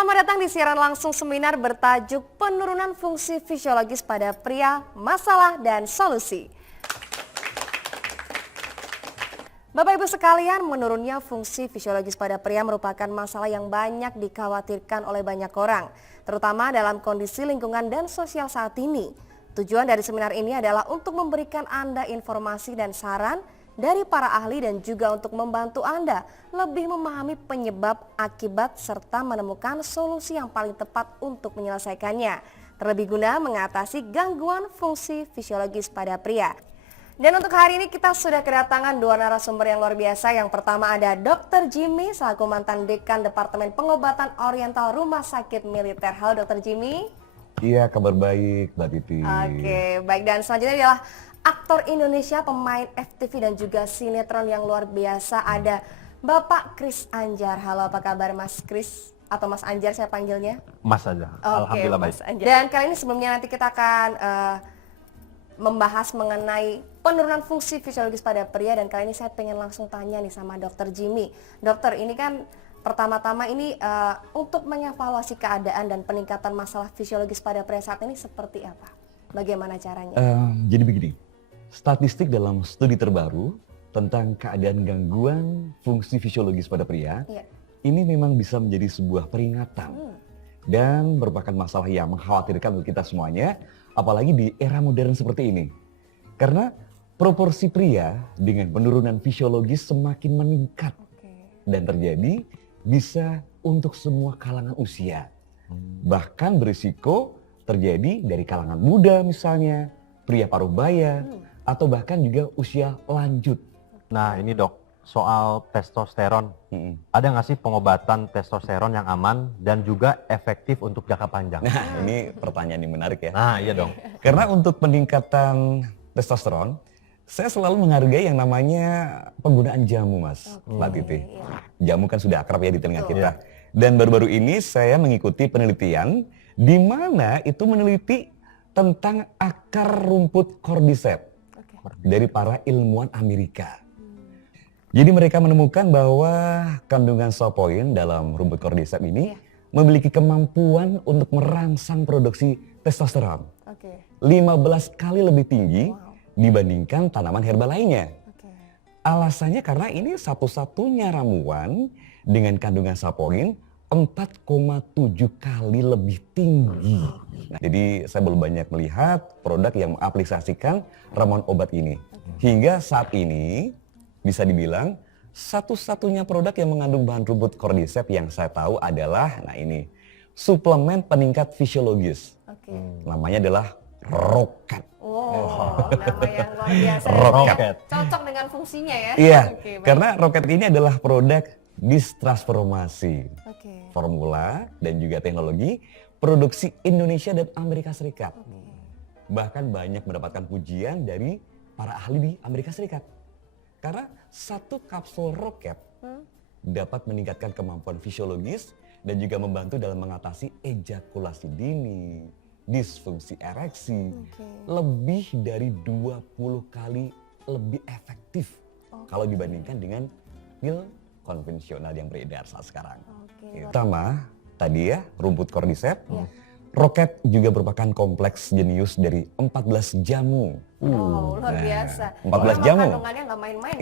Selamat datang di siaran langsung seminar bertajuk Penurunan Fungsi Fisiologis pada Pria, Masalah dan Solusi. Bapak Ibu sekalian, menurunnya fungsi fisiologis pada pria merupakan masalah yang banyak dikhawatirkan oleh banyak orang, terutama dalam kondisi lingkungan dan sosial saat ini. Tujuan dari seminar ini adalah untuk memberikan Anda informasi dan saran dari para ahli dan juga untuk membantu Anda lebih memahami penyebab, akibat, serta menemukan solusi yang paling tepat untuk menyelesaikannya. Terlebih guna mengatasi gangguan fungsi fisiologis pada pria. Dan untuk hari ini kita sudah kedatangan dua narasumber yang luar biasa. Yang pertama ada Dr. Jimmy selaku mantan Dekan Departemen Pengobatan Oriental Rumah Sakit Militer. Halo Dr. Jimmy. Iya, kabar baik Mbak Titi. Oke, baik, dan selanjutnya adalah aktor Indonesia, pemain FTV dan juga sinetron yang luar biasa. Ada Bapak Kris Anjar. Halo, apa kabar Mas Kris? Atau Mas Anjar saya panggilnya? Mas aja, alhamdulillah baik. Anjar. Dan kali ini sebelumnya nanti kita akan membahas mengenai penurunan fungsi fisiologis pada pria, dan kali ini saya pengen langsung tanya nih sama Dr. Jimmy. Dokter, ini kan pertama-tama ini untuk mengevaluasi keadaan dan peningkatan masalah fisiologis pada pria saat ini seperti apa? Bagaimana caranya? Jadi begini, statistik dalam studi terbaru tentang keadaan gangguan fungsi fisiologis pada pria, ini memang bisa menjadi sebuah peringatan dan merupakan masalah yang mengkhawatirkan untuk kita semuanya, apalagi di era modern seperti ini. Karena proporsi pria dengan penurunan fisiologis semakin meningkat dan terjadi bisa untuk semua kalangan usia. Bahkan berisiko terjadi dari kalangan muda misalnya, pria paruh baya, atau bahkan juga usia lanjut. Nah ini dok, soal testosteron, ada nggak sih pengobatan testosteron yang aman dan juga efektif untuk jangka panjang? Nah ini pertanyaan yang menarik ya. Nah iya dong. Karena untuk peningkatan testosteron, saya selalu menghargai yang namanya penggunaan jamu Mas, Mbak Titi. Jamu kan sudah akrab ya di telinga kita. Dan baru-baru ini saya mengikuti penelitian di mana itu meneliti tentang akar rumput cordyceps dari para ilmuwan Amerika. Jadi mereka menemukan bahwa kandungan sapoin dalam rumput cordyceps ini memiliki kemampuan untuk merangsang produksi testosteron 15 kali lebih tinggi dibandingkan tanaman herbal lainnya. Alasannya karena ini satu-satunya ramuan dengan kandungan sapoin 4,7 kali lebih tinggi. Nah, jadi saya belum banyak melihat produk yang mengaplikasikan ramuan obat ini. Hingga saat ini bisa dibilang satu-satunya produk yang mengandung bahan rumput cordyceps yang saya tahu adalah, nah ini, suplemen peningkat fisiologis. Namanya adalah Rocket. Nama yang luar biasa. Rocket. Cocok dengan fungsinya ya? Iya, karena Rocket ini adalah produk distransformasi, formula dan juga teknologi produksi Indonesia dan Amerika Serikat. Bahkan banyak mendapatkan pujian dari para ahli di Amerika Serikat. Karena satu kapsul Rocket dapat meningkatkan kemampuan fisiologis dan juga membantu dalam mengatasi ejakulasi dini, disfungsi ereksi, lebih dari 20 kali lebih efektif kalau dibandingkan dengan pil konvensional yang beredar saat sekarang. Pertama, tadi ya, rumput cordyceps. Rocket juga merupakan kompleks jenius dari 14 jamu. Luar biasa. 14 jamu. Kandungannya nggak main-main.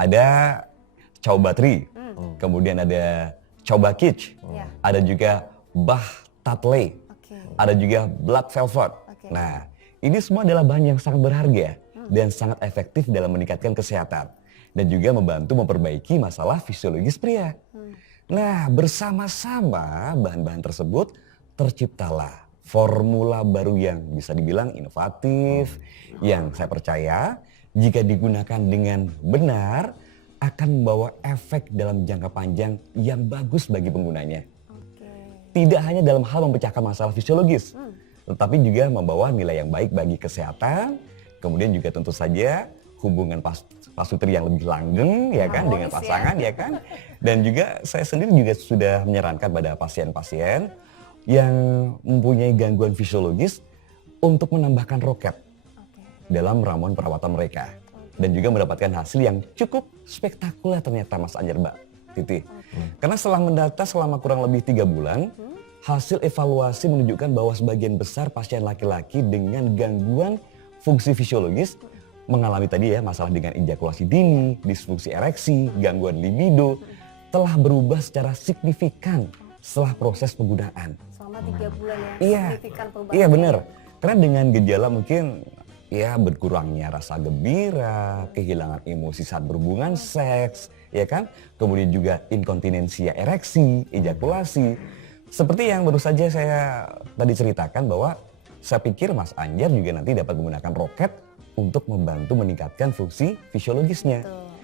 Ada chow battery, kemudian ada chow bakich, ada juga bah tatley, ada juga blood velvet. Nah, ini semua adalah bahan yang sangat berharga dan sangat efektif dalam meningkatkan kesehatan dan juga membantu memperbaiki masalah fisiologis pria. Nah, bersama-sama bahan-bahan tersebut terciptalah formula baru yang bisa dibilang inovatif, yang saya percaya jika digunakan dengan benar akan membawa efek dalam jangka panjang yang bagus bagi penggunanya. Tidak hanya dalam hal memecahkan masalah fisiologis, tetapi juga membawa nilai yang baik bagi kesehatan, kemudian juga tentu saja hubungan pasutri yang lebih langgeng ya kan dengan pasangan ya kan. Dan juga saya sendiri juga sudah menyarankan pada pasien-pasien yang mempunyai gangguan fisiologis untuk menambahkan Rocket dalam ramuan perawatan mereka dan juga mendapatkan hasil yang cukup spektakuler ternyata Mas Anjar, Mbak. Titi. Karena setelah mendata selama kurang lebih 3 bulan, hasil evaluasi menunjukkan bahwa sebagian besar pasien laki-laki dengan gangguan fungsi fisiologis mengalami tadi ya masalah dengan ejakulasi dini, disfungsi ereksi, gangguan libido, telah berubah secara signifikan setelah proses penggunaan. Selama 3 bulan ya, Iya, signifikan perubahan. iya benar. Karena dengan gejala mungkin ya berkurangnya rasa gembira, kehilangan emosi saat berhubungan seks, ya kan? Kemudian juga inkontinensia ereksi, ejakulasi. Seperti yang baru saja saya tadi ceritakan bahwa saya pikir Mas Anjar juga nanti dapat menggunakan roket untuk membantu meningkatkan fungsi fisiologisnya. Betul.